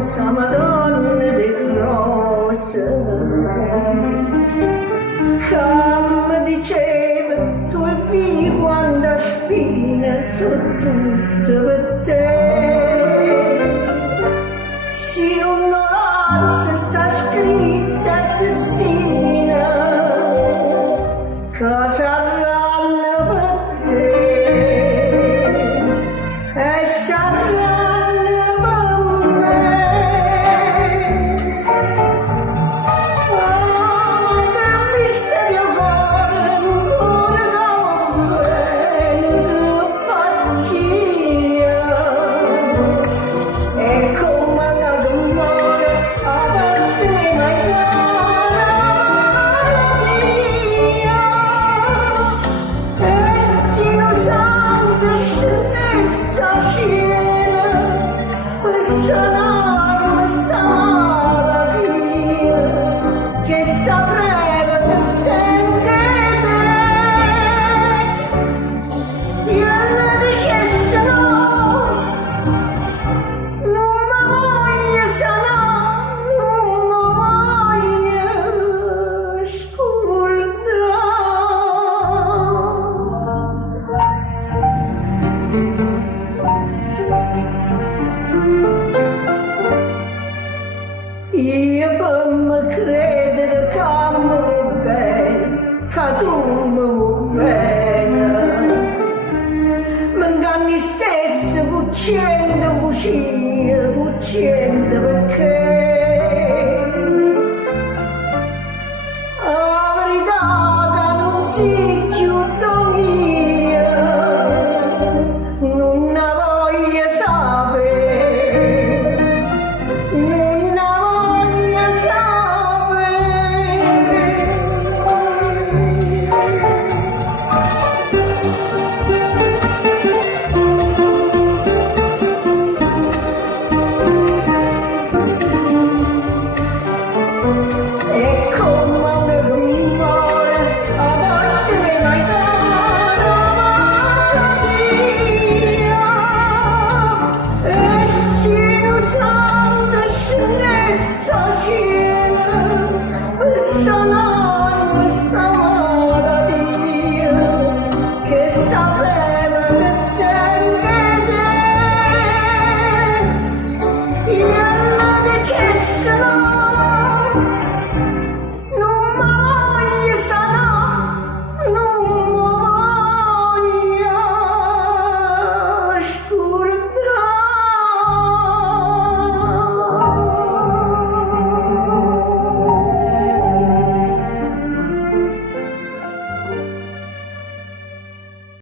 rosa, Madonna di rosa, che mi diceva tu è vivi quando spina sono tutto per te. Se non lo sta scritta a destina, cosa avranno per te e saranno per me. Oh, ma che misterio cuore, un cuore da bene, che pazzia. E come una d'amore, a parte mai questa norma sta malattia che sta breve per te. Io le dicesse no, non mi voglio sanare, non mi voglio scordare. Io per me credere che mi va bene, che tu mi va bene, mi inganni stesso cucendo bugie, cucendo perché la verità che non si chiude.